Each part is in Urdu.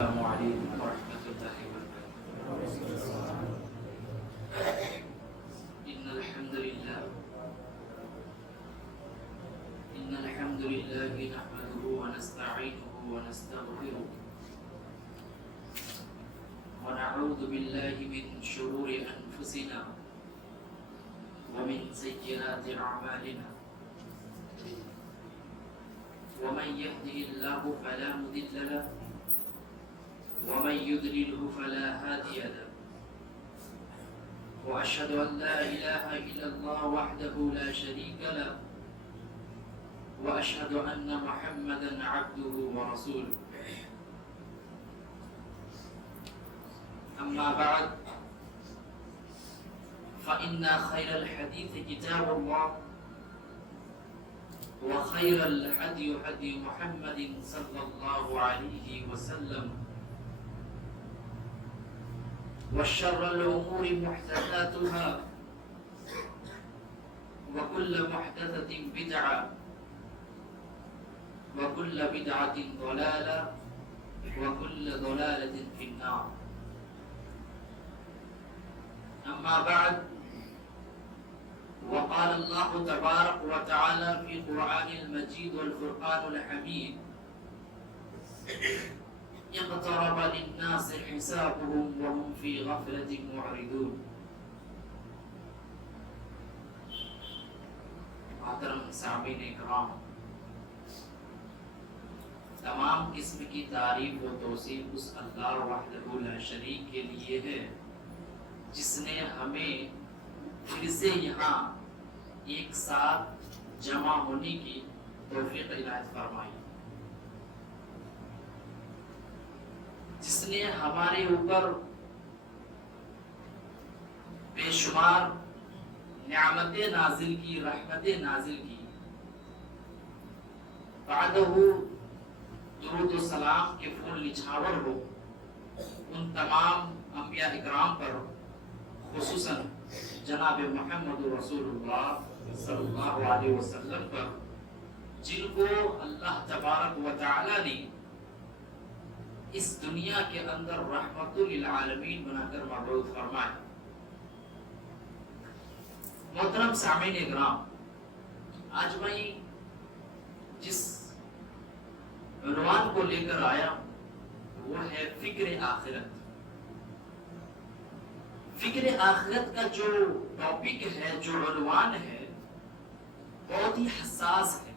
السلام علیکم ورحمۃ اللہ وبرکاتہ۔ ان الحمد للہ نحمده ونستعینه ونستغفره ونعوذ باللہ من شرور انفسنا ومن سیئات اعمالنا ومن يهده الله فلا مضل له ومن يضلله فلا هادي له وأشهد أن لا إله إلا الله وحده لا شريك له وأشهد أن محمدا عبده ورسوله أما بعد فإن خير الحديث كتاب الله وخير الهدي هدي محمد صلى الله عليه وسلم وشر الأمور محدثاتها وكل محدثة بدعة وكل بدعة ضلالة وكل ضلالة في النار. أما بعد، وقال الله تبارك وتعالى في القرآن المجيد والفرقان الحميد: اقترب للناس حسابهم وهم في غفلة معرضون. محترم سامعین اکرام، تمام قسم کی تعریف و توصیف اس اللہ وحدہ لا شریک کے لیے ہے جس نے ہمیں پھر سے یہاں ایک ساتھ جمع ہونے کی توفیق عنایت فرمائی، جس نے ہمارے اوپر بے شمار نعمتیں نازل کی، رحمتیں نازل کی، بعدہ درود و سلام کے پھول نچھاور ہو ان تمام انبیاء اکرام پر، خصوصاً جناب محمد رسول اللہ صلی اللہ علیہ وسلم پر، جن کو اللہ تبارک و تعالی نے اس دنیا کے اندر رحمت للعالمین بنا کر مبعوث فرمایا۔ محترم سامعین اکرام، آج میں جس عنوان کو لے کر آیا وہ ہے فکر آخرت۔ فکر آخرت کا جو ٹاپک ہے، جو عنوان ہے، بہت ہی حساس ہے۔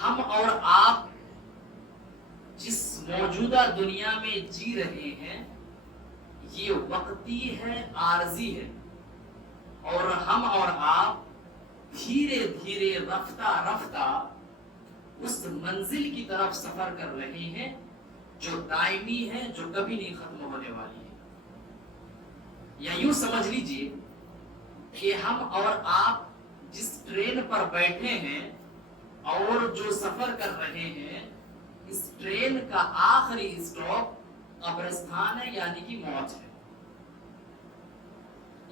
ہم اور آپ جس موجودہ دنیا میں جی رہے ہیں یہ وقتی ہے، عارضی ہے، اور ہم اور آپ دھیرے دھیرے رفتہ رفتہ اس منزل کی طرف سفر کر رہے ہیں جو دائمی ہے، جو کبھی نہیں ختم ہونے والی ہے۔ یا یوں سمجھ لیجئے کہ ہم اور آپ جس ٹرین پر بیٹھے ہیں اور جو سفر کر رہے ہیں، اس ٹرین کا آخری اسٹاپ قبرستان ہے، یعنی کہ موت ہے۔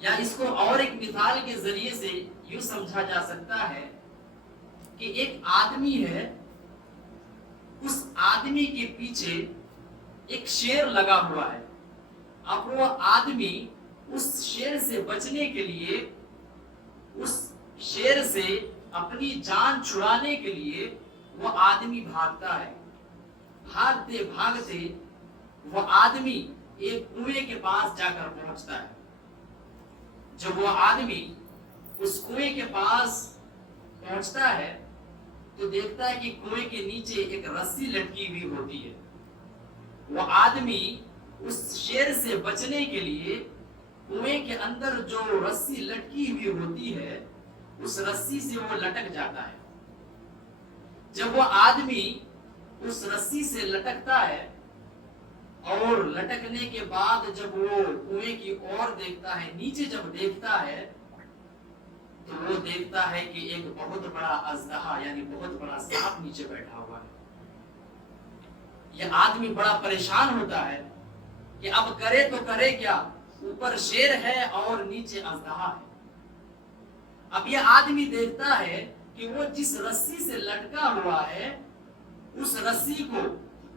یا اس کو اور ایک مثال کے ذریعے سے یوں سمجھا جا سکتا ہے کہ ایک آدمی ہے، اس آدمی کے پیچھے ایک شیر لگا ہوا ہے، اب وہ آدمی اس شیر سے بچنے کے لیے، اس شیر سے اپنی جان چھڑانے کے لیے وہ آدمی بھاگتا ہے۔ بھاگتے بھاگتے وہ آدمی ایک کنویں کے پاس جا کر پہنچتا ہے۔ جب وہ آدمی اس کنویں کے پاس پہنچتا ہے تو دیکھتا ہے کہ کنویں کے نیچے ایک رسی لٹکی ہوئی ہوتی ہے۔ وہ آدمی اس شیر سے بچنے کے لیے کنویں کے اندر جو رسی لٹکی ہوئی ہوتی ہے اس رسی سے وہ لٹک جاتا ہے۔ جب وہ آدمی اس رسی سے لٹکتا ہے اور لٹکنے کے بعد جب وہ کنویں کی اور دیکھتا ہے، نیچے جب دیکھتا ہے تو وہ دیکھتا ہے کہ ایک بہت بڑا اژدہا یعنی بہت بڑا سانپ نیچے بیٹھا ہوا ہے۔ یہ آدمی بڑا پریشان ہوتا ہے کہ اب کرے تو کرے کیا، اوپر شیر ہے اور نیچے اژدہا ہے۔ اب یہ آدمی دیکھتا ہے کہ وہ جس رسی سے لٹکا ہوا ہے اس رسی کو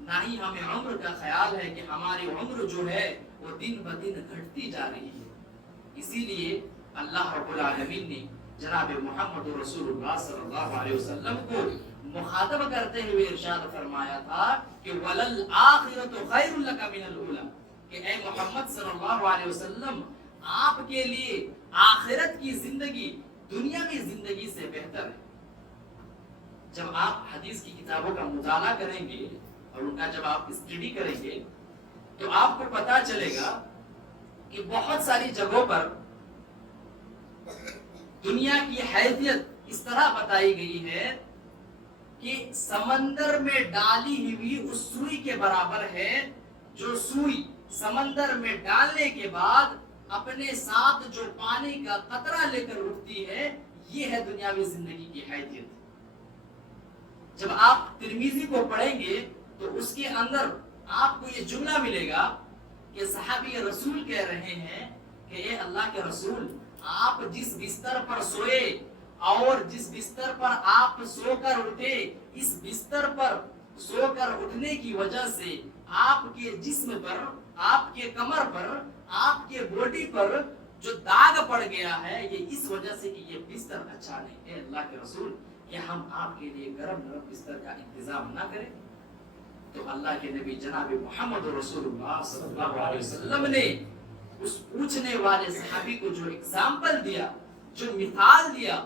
نہ ہی ہمیں عمر کا خیال ہے کہ ہماری عمر جو ہے وہ دن بدن گھٹتی جا رہی ہے. اسی لیے اللہ رب العالمین نے جناب محمد رسول اللہ صلی اللہ علیہ وسلم کو مخاطب کرتے ہوئے ارشاد فرمایا تھا کہ وَلَلْآخِرَةُ خَيْرٌ لَكَ مِنَ الْأُولَىٰ، کہ اے محمد صلی اللہ علیہ وسلم آپ کے لیے آخرت کی زندگی دنیا کی زندگی سے بہتر ہے. جب آپ حدیث کی کتابوں کا مطالعہ کریں گے اور ان کا جب آپ اسٹڈی کریں گے تو آپ کو پتا چلے گا کہ بہت ساری جگہوں پر دنیا کی حیثیت اس طرح بتائی گئی ہے کہ سمندر میں ڈالی ہوئی اس سوئی کے برابر ہے جو سوئی سمندر میں ڈالنے کے بعد اپنے ساتھ جو پانی کا قطرہ لے کر اٹھتی ہے. یہ ہے دنیاوی زندگی کی حیثیت. جب آپ ترمذی کو پڑھیں گے تو اس کے اندر آپ کو یہ جملہ ملے گا کہ صحابی رسول کہہ رہے ہیں کہ اے اللہ کے رسول، آپ جس بستر پر سوئے اور جس بستر پر آپ سو کر اٹھے، اس بستر پر سو کر اٹھنے کی وجہ سے آپ کے جسم پر، آپ کے کمر پر، آپ کے باڈی پر جو داغ پڑ گیا ہے یہ اس وجہ سے کہ یہ بستر اچھا نہیں. اے اللہ کے رسول، کہ ہم آپ کے لیے گرم گرم بستر کا انتظام نہ کریں؟ تو اللہ کے نبی جناب محمد رسول اللہ صلی اللہ علیہ وسلم نے اس پوچھنے والے صحابی کو جو اگزامپل دیا، جو مثال دیا،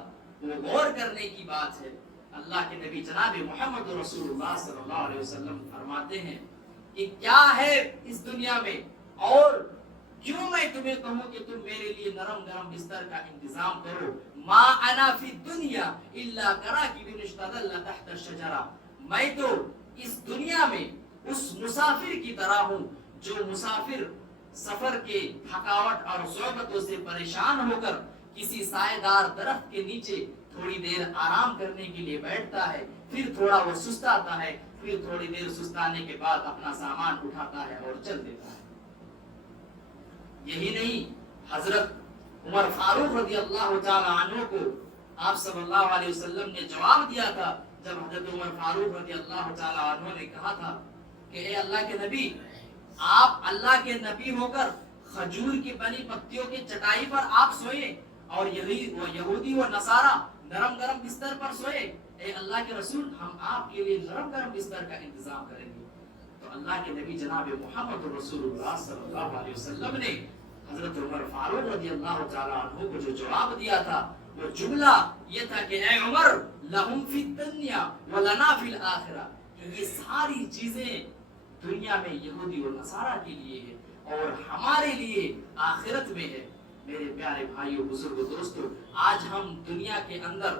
وہ غور کرنے کی بات ہے. اللہ کے نبی جناب محمد رسول اللہ صلی اللہ علیہ وسلم فرماتے ہیں کہ کیا ہے اس دنیا میں اور کیوں میں تمہیں کہوں کہ تم میرے لیے نرم گرم بستر کا انتظام کرو. ما انا فی الدنیا الا کراکب اشتظل تحت الشجرہ، میں تو اس دنیا میں اس مسافر کی طرح ہوں جو مسافر سفر کے تھکاوٹ اور صعوبتوں سے پریشان ہو کر کسی سائے دار درخت کے نیچے تھوڑی دیر آرام کرنے کے لیے بیٹھتا ہے، پھر تھوڑا وہ سستاتا ہے، پھر تھوڑی دیر سستانے کے بعد اپنا سامان اٹھاتا ہے اور چل دیتا ہے. یہی نہیں، حضرت عمر فاروق رضی اللہ تعالی عنہ کو آپ صلی اللہ علیہ وسلم نے جواب دیا تھا جب حضرت عمر فاروق رضی اللہ تعالی عنہ نے کہا تھا کہ اے اللہ کے نبی، آپ اللہ کے نبی ہو کر کھجور کی بنی پتیوں کی چٹائی پر آپ سوئے اور یہودی و نصارہ نرم گرم بستر پر سوئے. اے اللہ کے رسول، ہم آپ کے لیے نرم گرم بستر کا انتظام کریں گے. تو اللہ کے نبی جناب محمد رسول اللہ صلی اللہ علیہ وسلم نے حضرت عمر فاروق رضی اللہ تعالی عنہ کو جو جواب دیا تھا وہ جملہ یہ تھا کہ اے عمر، لہم فی الدنیا ولنا فی الآخرہ، کہ یہ ساری چیزیں دنیا میں یہودی و نصارہ کے لیے ہے اور ہمارے لیے آخرت میں ہے. میرے پیارے بھائیوں، بزرگوں، دوستوں، آج ہم دنیا کے اندر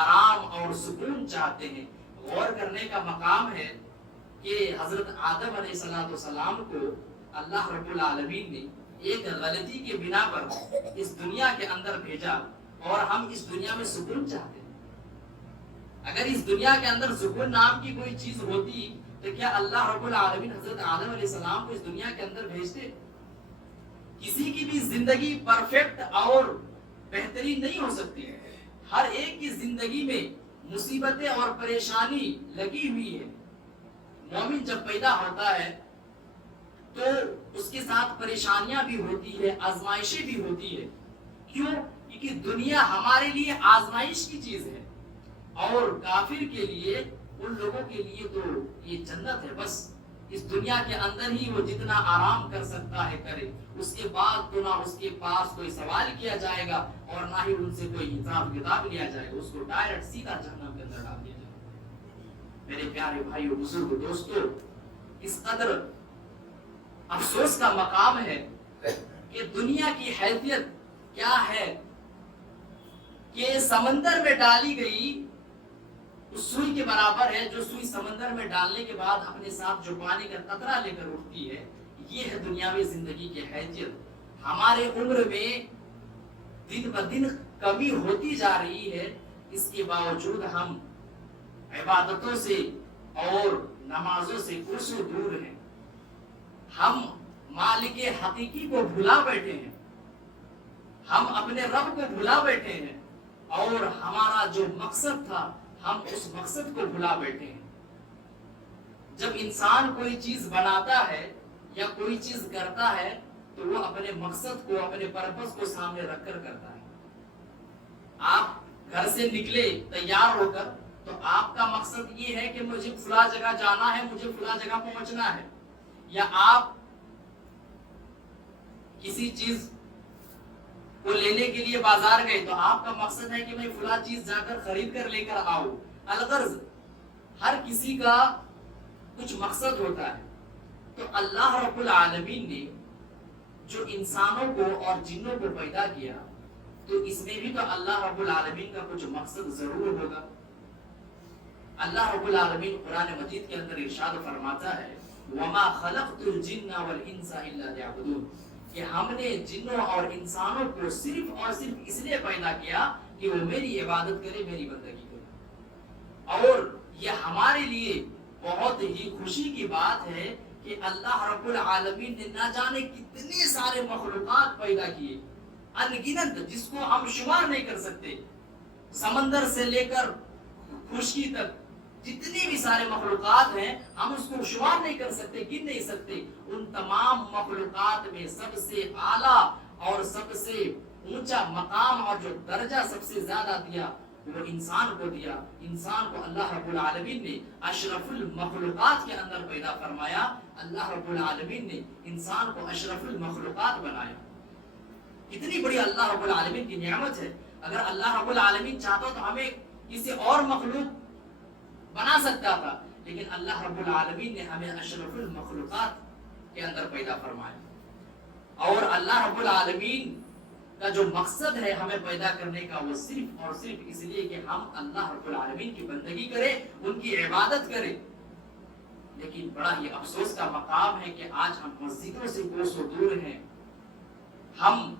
آرام اور سکون چاہتے ہیں. غور کرنے کا مقام ہے کہ حضرت آدم علیہ السلام کو اللہ رب العالمین نے ایک غلطی کے بنا پر اس دنیا کے اندر بھیجا اور ہم اس دنیا میں سکون چاہتے ہیں. اگر اس دنیا کے اندر سکون نام کی کوئی چیز ہوتی تو کیا اللہ رب العالمین حضرت آدم علیہ السلام کو اس دنیا کے اندر بھیجتے؟ کسی کی بھی زندگی پرفیکٹ اور بہترین نہیں ہو سکتی. ہر ایک کی زندگی میں مصیبتیں اور پریشانی لگی ہوئی ہے. مومن جب پیدا ہوتا ہے تو اس کے ساتھ پریشانیاں بھی ہوتی ہے، آزمائشیں بھی ہوتی ہے. کیوں؟ کیونکہ دنیا ہمارے لیے آزمائش کی چیز ہے اور کافر کے لیے، ان لوگوں کے لیے تو یہ جنت ہے. بس اس دنیا کے اندر ہی وہ جتنا آرام کر سکتا ہے کرے، اس کے بعد تو نہ اس کے پاس کوئی سوال کیا جائے گا اور نہ ہی ان سے کوئی حساب کتاب لیا جائے گا. اس کو ڈائریکٹ سیدھا جہنم کے اندر ڈال دیا جائے گا. میرے پیارے بھائیوں، بزرگوں، دوستوں، اس قدر افسوس کا مقام ہے کہ دنیا کی حیثیت کیا ہے کہ سمندر میں ڈالی گئی اس سوئی کے برابر ہے جو سوئی سمندر میں ڈالنے کے بعد اپنے ساتھ جو پانی کا قطرہ لے کر اٹھتی ہے. یہ ہے دنیاوی زندگی کی حیثیت. ہمارے عمر میں دن بدن کمی ہوتی جا رہی ہے، اس کے باوجود ہم عبادتوں سے اور نمازوں سے کوسوں دور ہیں. ہم مالک حقیقی کو بھلا بیٹھے ہیں، ہم اپنے رب کو بھلا بیٹھے ہیں اور ہمارا جو مقصد تھا ہم اس مقصد کو بھلا بیٹھے ہیں. جب انسان کوئی چیز بناتا ہے یا کوئی چیز کرتا ہے تو وہ اپنے مقصد کو، اپنے پرپس کو سامنے رکھ کر کرتا ہے. آپ گھر سے نکلے تیار ہو کر تو آپ کا مقصد یہ ہے کہ مجھے فلاں جگہ جانا ہے، مجھے فلاں جگہ پہنچنا ہے. یا آپ کسی چیز کو لینے کے لیے بازار گئے تو آپ کا مقصد ہے کہ میں فلاں چیز جا کر خرید کر لے کر آؤں. الغرض ہر کسی کا کچھ مقصد ہوتا ہے. تو اللہ رب العالمین نے جو انسانوں کو اور جنوں کو پیدا کیا تو اس میں بھی تو اللہ رب العالمین کا کچھ مقصد ضرور ہوگا. اللہ رب العالمین قرآن مجید کے اندر ارشاد فرماتا ہے وَمَا خَلَقْتُ الْجِنَّ وَالْإِنسَ إِلَّا لِيَعْبُدُونَ کہ ہم نے جنوں اور انسانوں کو صرف اور صرف اس لیے پیدا کیا کہ وہ میری عبادت کرے، میری بندگی کرے. اور یہ ہمارے لیے بہت ہی خوشی کی بات ہے کہ اللہ رب العالمین نے نہ جانے کتنے سارے مخلوقات پیدا کیے، ان گنت، جس کو ہم شمار نہیں کر سکتے. سمندر سے لے کر خشکی تک جتنے بھی سارے مخلوقات ہیں ہم اس کو شمار نہیں کر سکتے، گن نہیں سکتے. ان تمام مخلوقات میں سب سے اعلیٰ اور سب سے اونچا مقام اور جو درجہ سب سے زیادہ دیا وہ انسان کو دیا. انسان کو اللہ رب العالمین نے اشرف المخلوقات کے اندر پیدا فرمایا. اللہ رب العالمین نے انسان کو اشرف المخلوقات بنایا. کتنی بڑی اللہ رب العالمین کی نعمت ہے. اگر اللہ رب العالمین چاہتا تو ہمیں کسی اور مخلوق بنا سکتا تھا، لیکن اللہ رب العالمین نے ہمیں اشرف المخلوقات کے اندر پیدا فرمایا. اور اللہ رب العالمین کا جو مقصد ہے ہمیں پیدا کرنے کا وہ صرف اور صرف اس لیے کہ ہم اللہ رب العالمین کی بندگی کریں، ان کی عبادت کریں. لیکن بڑا ہی افسوس کا مقام ہے کہ آج ہم مسجدوں سے کوسوں دور ہیں، ہم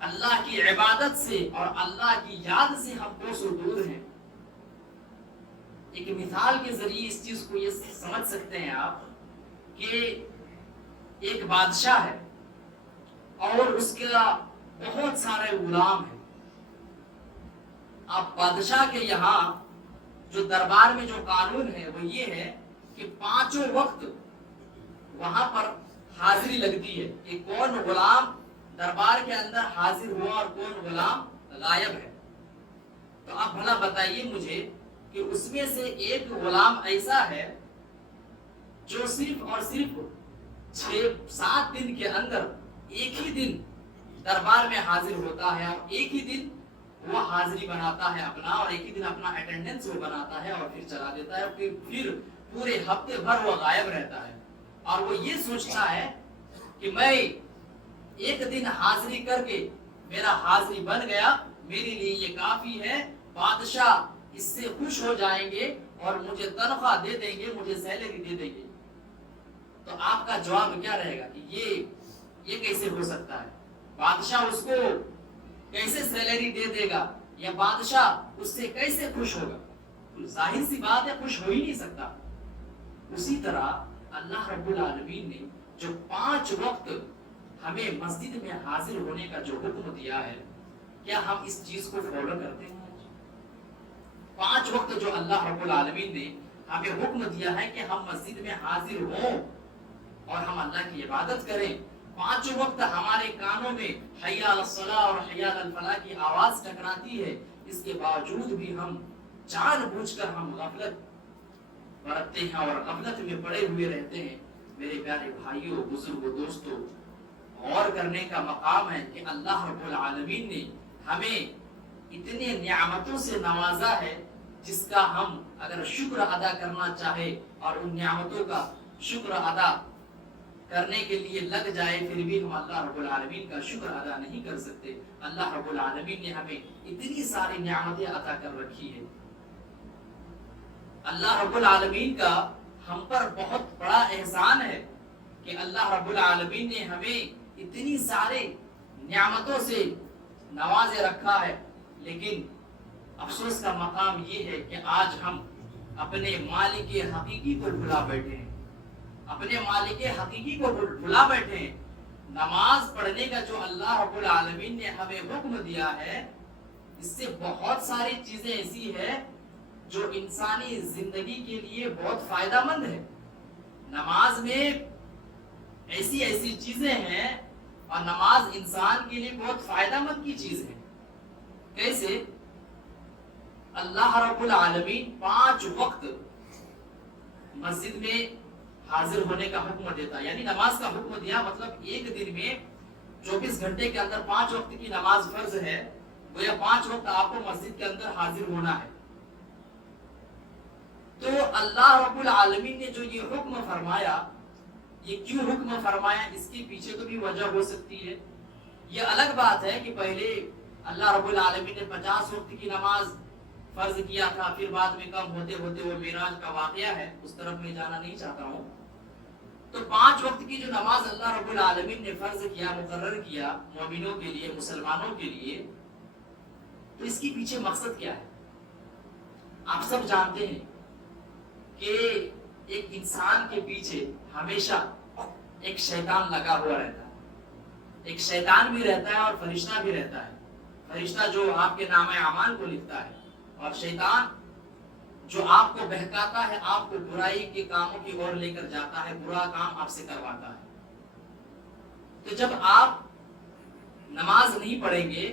اللہ کی عبادت سے اور اللہ کی یاد سے ہم کوسوں دور ہیں. ایک مثال کے ذریعے اس چیز کو یہ سمجھ سکتے ہیں آپ کہ ایک بادشاہ ہے اور اس کا بہت سارے غلام ہیں. اب بادشاہ کے یہاں جو دربار میں جو قانون ہے وہ یہ ہے کہ 5 وقت وہاں پر حاضری لگتی ہے کہ کون غلام دربار کے اندر حاضر ہوا اور کون غلام غائب ہے. تو آپ بھلا بتائیے مجھے کہ اس میں سے ایک غلام ایسا ہے جو صرف اور صرف 6-7 دن کے اندر ایک ہی دن دربار میں حاضر ہوتا ہے اور ایک ہی دن وہ حاضری بناتا ہے اپنا، اور ایک ہی دن اپنا اٹینڈنس وہ بناتا ہے اور پھر چلا دیتا ہے، پھر پورے ہفتے بھر وہ غائب رہتا ہے. اور وہ یہ سوچتا ہے کہ میں ایک دن حاضری کر کے میرا حاضری بن گیا، میرے لیے یہ کافی ہے، بادشاہ اس سے خوش ہو جائیں گے اور مجھے تنخواہ دے دیں گے، مجھے سیلری دے دیں گے. تو آپ کا جواب کیا رہے گا کہ یہ کیسے ہو سکتا ہے؟ بادشاہ اس کو کیسے سیلری دے دے گا یا بادشاہ اس سے کیسے خوش ہوگا؟ ظاہر سی بات ہے خوش ہو ہی نہیں سکتا. اسی طرح اللہ رب العالمین نے جو 5 وقت ہمیں مسجد میں حاضر ہونے کا جو حکم دیا ہے، کیا ہم اس چیز کو فالو کرتے ہیں؟ 5 وقت جو اللہ رب العالمین نے ہمیں حکم دیا ہے کہ ہم مسجد میں حاضر ہوں اور ہم اللہ کی عبادت کریں. 5 وقت ہمارے کانوں میں حی علی الصلاۃ اور حی علی الفلاح کی آواز ٹکراتی ہے، اس کے باوجود بھی ہم جان بوجھ کر ہم غفلت برتتے ہیں اور غفلت میں پڑے ہوئے رہتے ہیں. میرے پیارے بھائیوں، بزرگوں، دوستوں، غور کرنے کا مقام ہے کہ اللہ رب العالمین نے ہمیں اتنے نعمتوں سے نوازا ہے جس کا ہم اگر شکر ادا کرنا چاہے اور ان نعمتوں کا شکر ادا کرنے کے لیے لگ جائے پھر بھی ہم اللہ رب العالمین کا شکر ادا نہیں کر سکتے. اللہ رب العالمین نے ہمیں اتنی ساری نعمتیں عطا کر رکھی ہے. اللہ رب العالمین کا ہم پر بہت بڑا احسان ہے کہ اللہ رب العالمین نے ہمیں اتنی سارے نعمتوں سے نوازے رکھا ہے. لیکن افسوس کا مقام یہ ہے کہ آج ہم اپنے مالک حقیقی کو بھلا بیٹھے ہیں، اپنے مالک حقیقی کو بھلا بیٹھے ہیں. نماز پڑھنے کا جو اللہ رب العالمین نے ہمیں حکم دیا ہے، اس سے بہت ساری چیزیں ایسی ہیں جو انسانی زندگی کے لیے بہت فائدہ مند ہے. نماز میں ایسی ایسی چیزیں ہیں اور نماز انسان کے لیے بہت فائدہ مند کی چیز ہے. کیسے؟ اللہ رب العالمین 5 وقت مسجد میں حاضر ہونے کا حکم دیتا ہے. یعنی نماز کا حکم دیا مطلب ایک دن میں 24 گھنٹے کے اندر 5 وقت کی نماز فرض ہے. گویا 5 وقت آپ کو مسجد کے اندر حاضر ہونا ہے. تو اللہ رب العالمین نے جو یہ حکم فرمایا، یہ کیوں حکم فرمایا، اس کے پیچھے تو بھی وجہ ہو سکتی ہے. یہ الگ بات ہے کہ پہلے اللہ رب العالمین نے 50 وقت کی نماز فرض کیا تھا، پھر بعد میں کم ہوتے ہوتے وہ معراج کا واقعہ ہے، اس طرف میں جانا نہیں چاہتا ہوں. تو 5 وقت کی جو نماز اللہ رب العالمین نے فرض کیا، مقرر کیا مومنوں کے لیے، مسلمانوں کے لیے، تو اس کے پیچھے مقصد کیا ہے؟ آپ سب جانتے ہیں کہ ایک انسان کے پیچھے ہمیشہ ایک شیطان لگا ہوا رہتا ہے. ایک شیطان بھی رہتا ہے اور فرشتہ بھی رہتا ہے. فرشتہ جو آپ کے نام اعمال کو لکھتا ہے، اور شیطان جو آپ کو بہکاتا ہے، آپ کو برائی کے کاموں کی اور لے کر جاتا ہے، برا کام آپ سے کرواتا ہے. تو جب آپ نماز نہیں پڑھیں گے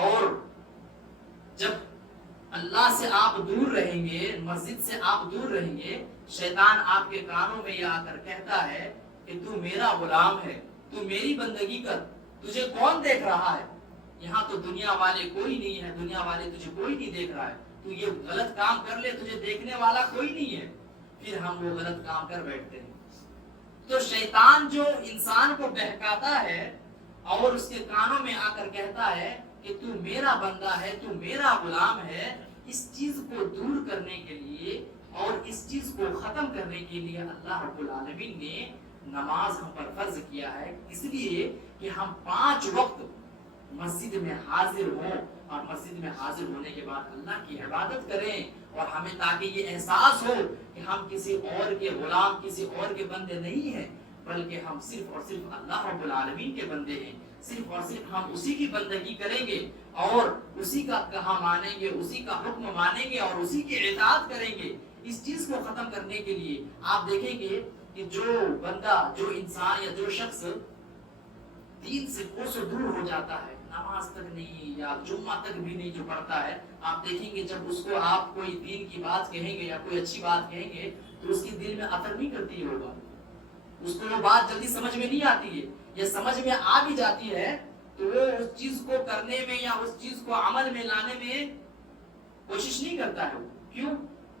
اور جب اللہ سے آپ دور رہیں گے، مسجد سے آپ دور رہیں گے، شیطان آپ کے کانوں میں یہ آ کر کہتا ہے کہ تو میرا غلام ہے، تو میری بندگی کر، تجھے کون دیکھ رہا ہے؟ یہاں تو دنیا والے کوئی نہیں ہے، دنیا والے تجھے کوئی نہیں دیکھ رہا ہے، تو یہ غلط کام کر لے، تجھے دیکھنے والا کوئی نہیں ہے. پھر ہم وہ غلط کام کر بیٹھتے ہیں. تو شیطان جو انسان کو بہکاتا ہے اور اس کے کانوں میں آ کر کہتا ہے کہ تو میرا بندہ ہے، تو میرا غلام ہے، اس چیز کو دور کرنے کے لیے اور اس چیز کو ختم کرنے کے لیے اللہ رب العالمین نے نماز ہم پر فرض کیا ہے. اس لیے کہ ہم 5 وقت مسجد میں حاضر ہوں، اور مسجد میں حاضر ہونے کے بعد اللہ کی عبادت کریں، اور ہمیں تاکہ یہ احساس ہو کہ ہم کسی اور کے غلام، کسی اور کے بندے نہیں ہیں، بلکہ ہم صرف اور صرف اللہ رب العالمین کے بندے ہیں. صرف اور صرف ہم اسی کی بندگی کریں گے اور اسی کا کہا مانیں گے، اسی کا حکم مانیں گے اور اسی کی اطاعت کریں گے. اس چیز کو ختم کرنے کے لیے آپ دیکھیں گے کہ جو بندہ، جو انسان یا جو شخص دین سے کوسوں دور ہو جاتا ہے، نماز تک نہیں یا جمعہ تک بھی نہیں جو پڑھتا ہے، آپ دیکھیں گے جب اس کو آپ کوئی دین کی بات کہیں گے یا کوئی اچھی بات کہیں گے تو اس کے دل میں اثر نہیں کرتی ہوگا. اس کو وہ بات جلدی سمجھ میں نہیں آتی ہے، یا سمجھ میں آ بھی جاتی ہے تو وہ اس چیز کو کرنے میں یا اس چیز کو عمل میں لانے میں کوشش نہیں کرتا ہے. کیوں؟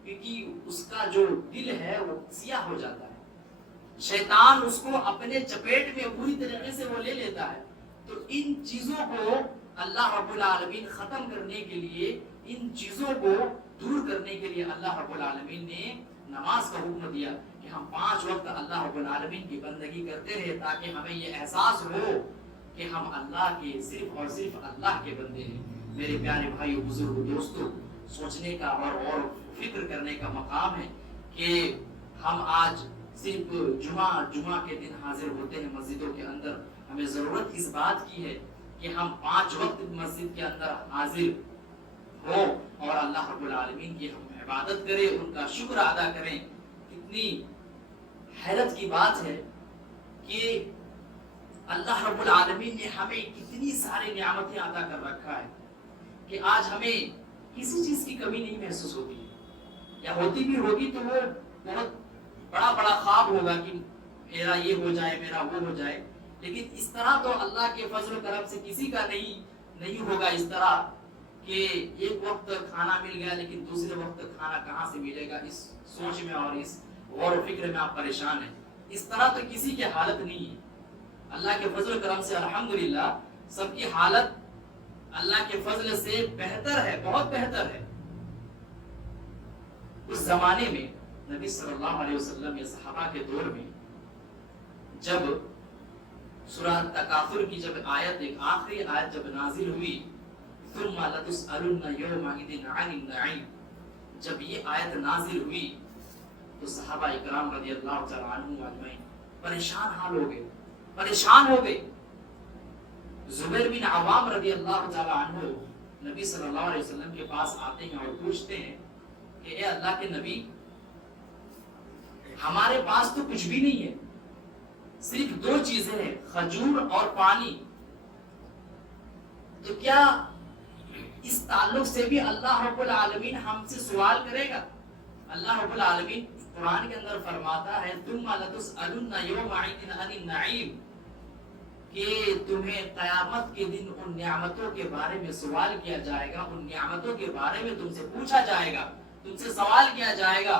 کیونکہ اس کا جو دل ہے وہ سیاہ ہو جاتا ہے. شیطان اس کو اپنے چپیٹ میں پوری طریقے سے وہ لے لیتا ہے. تو ان چیزوں کو اللہ رب العالمین ختم کرنے کے لیے، ان چیزوں کو دور کرنے کے لیے اللہ رب العالمین نے نماز کا حکم دیا کہ ہم 5 وقت اللہ رب العالمین کی بندگی کرتے رہے، تاکہ ہمیں یہ احساس ہو کہ ہم اللہ کے صرف اور صرف اللہ کے بندے ہیں. میرے پیارے بھائیو، بزرگوں، دوستوں، سوچنے کا اور فکر کرنے کا مقام ہے کہ ہم آج صرف جمعہ کے دن حاضر ہوتے ہیں مسجدوں کے اندر. ہمیں ضرورت اس بات کی ہے کہ ہم 5 وقت مسجد کے اندر حاضر ہوں اور اللہ رب العالمین کی ہم عبادت کریں، ان کا شکر ادا کریں. کتنی حیرت کی بات ہے کہ اللہ رب العالمین نے ہمیں کتنی ساری نعمتیں عطا کر رکھا ہے کہ آج ہمیں کسی چیز کی کمی نہیں محسوس ہوتی ہے، یا ہوتی بھی ہوگی تو وہ بہت بڑا خواب ہوگا کہ میرا یہ ہو جائے، میرا وہ ہو جائے. لیکن اس طرح تو اللہ کے فضل و کرم سے کسی کا نہیں ہوگا اس طرح کہ ایک وقت کھانا مل گیا لیکن دوسرے وقت کھانا کہاں سے ملے گا، اس سوچ میں اور اس غور و فکر میں آپ پریشان ہیں. اس طرح تو کسی کی حالت نہیں ہے. اللہ کے فضل و کرم سے الحمدللہ سب کی حالت اللہ کے فضل سے بہتر ہے، بہت بہتر ہے. اس زمانے میں نبی صلی اللہ علیہ وسلم یا صحابہ کے دور میں جب سورہ تکاثر کی جب ایک آخری آیت جب نازل ہوئی، ثم لتسألن یومئذ عن النعیم، جب یہ آیت نازل ہوئی تو صحابہ اکرام رضی اللہ تعالی عنہم اجمعین پریشان ہو گئے. زبیر بن عوام رضی اللہ تعالی عنہ نبی صلی اللہ علیہ وسلم کے پاس آتے ہیں اور پوچھتے ہیں کہ اے اللہ کے نبی ہمارے پاس تو کچھ بھی نہیں ہے، صرف 2 چیزیں ہیں، کھجور اور پانی، تو کیا اس تعلق سے بھی اللہ رب العالمین ہم سے سوال کرے گا؟ اللہ رب العالمین قرآن کے اندر فرماتا ہے ثم لتسألن یومئذ عن النعیم، کہ تمہیں قیامت کے دن ان نعمتوں کے بارے میں سوال کیا جائے گا، ان نعمتوں کے بارے میں تم سے پوچھا جائے گا، تم سے سوال کیا جائے گا،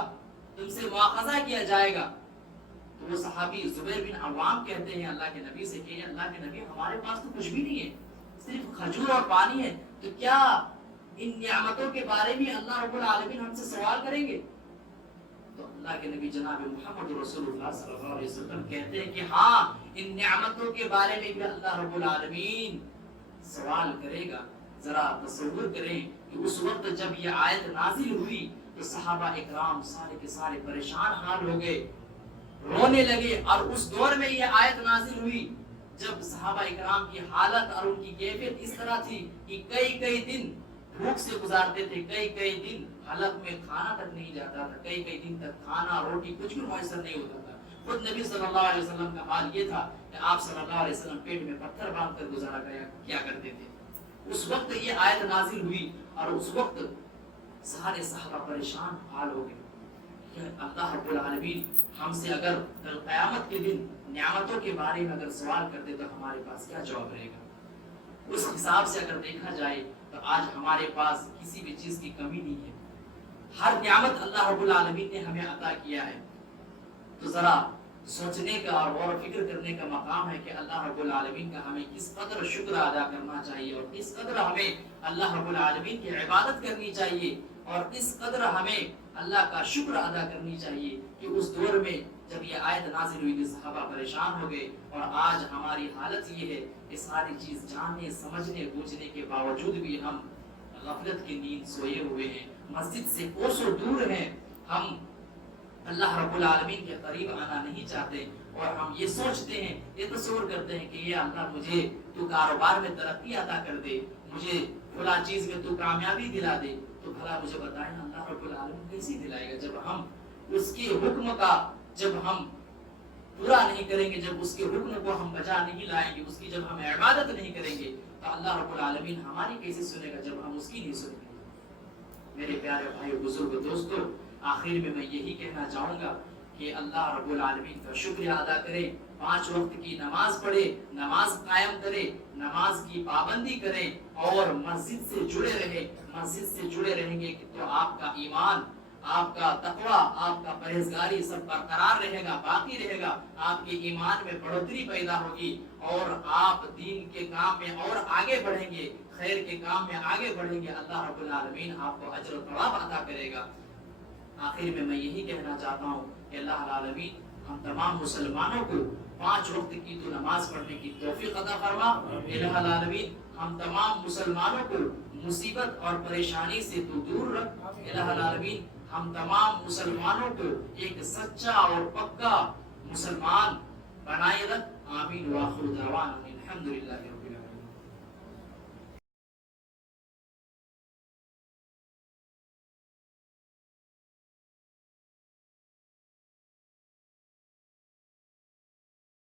تم سے مواخذہ کیا جائے گا۔ تو وہ صحابی زبیر بن عوام کہتے ہیں اللہ کے نبی سے کہ اللہ کے نبی ہمارے پاس تو کچھ بھی نہیں ہے، صرف کھجور اور پانی ہے، تو کیا ان نعمتوں کے بارے میں اللہ رب العالمین ہم سے سوال کریں گے؟ تو اللہ کے نبی جناب محمد رسول اللہ صلی اللہ علیہ وسلم کہتے ہیں کہ ہاں، ان نعمتوں کے بارے میں بھی اللہ رب العالمین سوال کرے گا۔ ذرا تصور کریں کہ اس وقت جب یہ آیت نازل ہوئی تو صحابہ اکرام سارے کے سارے پریشان حال ہو گئے، رونے لگے، اور اس دور میں یہ آیت نازل ہوئی جب صحابہ اکرام کی حالت اور ان کی کیفیت اس طرح تھی کہ کئی دن بھوک سے گزارتے تھے، کئی دن حلق میں کھانا تک نہیں جاتا تھا، کئی دن تک کھانا روٹی کچھ بھی میسر نہیں ہوتا تھا۔ خود نبی صلی اللہ علیہ وسلم کا حال یہ تھا کہ آپ صلی اللہ علیہ وسلم پیٹ میں پتھر باندھ کر گزارا کیا کرتے تھے۔ اس وقت یہ آیت نازل ہوئی اور اس وقت سارے صحابہ پریشان حال ہو گئے کہ اللہ رب العالمین ہم سے اگر کل قیامت کے دن نعمتوں کے بارے میں اگر سوال کرتے تو ہمارے پاس کیا جواب رہے گا۔ اس حساب سے اگر دیکھا جائے تو آج ہمارے پاس کسی بھی چیز کی کمی نہیں ہے، ہر نعمت اللہ رب العالمین نے ہمیں عطا کیا ہے۔ تو ذرا سوچنے کا اور غور و فکر کرنے کا مقام ہے کہ اللہ رب العالمین کا ہمیں کس قدر شکر ادا کرنا چاہیے، اور کس قدر ہمیں اللہ رب العالمین کی عبادت کرنی چاہیے، اور کس قدر ہمیں اللہ کا شکر ادا کرنی چاہیے کہ اس دور میں جب یہ آیت نازل ہوئی تو صحابہ پریشان ہو گئے، اور آج ہماری حالت یہ ہے کہ ساری چیز جاننے سمجھنے بوجھنے کے باوجود بھی ہم غفلت کی نیند سوئے ہوئے ہیں، مسجد سے کوسوں دور ہیں، ہم اللہ رب العالمین کے قریب آنا نہیں چاہتے، اور ہم یہ سوچتے ہیں، یہ تصور کرتے ہیں کہ یہ اللہ مجھے تو کاروبار میں ترقی عطا کر دے، مجھے فلاں چیز میں تو کامیابی دلا دے، تو بھلا مجھے بتائیں اللہ رب العالمین کیسے دلائے گا جب ہم اس کے حکم کا جب ہم پورا نہیں کریں گے، جب اس کے حکم کو ہم بجا نہیں لائیں گے، اس کی جب ہم عبادت نہیں کریں گے تو اللہ رب العالمین ہماری کیسے سنے گا جب ہم اس کی نہیں سنیں گے۔ میرے پیارے بھائی بزرگ دوستو، آخر میں میں یہی کہنا چاہوں گا کہ اللہ رب العالمین کا شکریہ ادا کریں، 5 وقت کی نماز پڑھیں، نماز قائم کریں، نماز کی پابندی کریں، اور مسجد سے جڑے رہیں۔ مسجد سے جڑے رہیں گے تو آپ کا ایمان، آپ کا تقوی، آپ کا پرہیزگاری سب برقرار رہے گا، باقی رہے گا، آپ کے ایمان میں بڑھوتری پیدا ہوگی، اور آپ دین کے کام میں اور آگے بڑھیں گے، خیر کے کام میں آگے بڑھیں گے، اللہ رب العالمین آپ کو اجر و ثواب عطا کرے گا۔ آخر میں یہی کہنا چاہتا ہوں کہ اللہ العالمین ہم تمام مسلمانوں کو 5 وقت کی تو نماز پڑھنے کی توفیق عطا فرما۔ اللہ العالمین ہم تمام مسلمانوں کو مصیبت اور پریشانی سے تو دور رکھ۔ اللہ العالمین ہم تمام مسلمانوں کو ایک سچا اور پکا مسلمان بنائے رکھ۔ آمین وآخر دعوانا الحمدللہ رب العالمین۔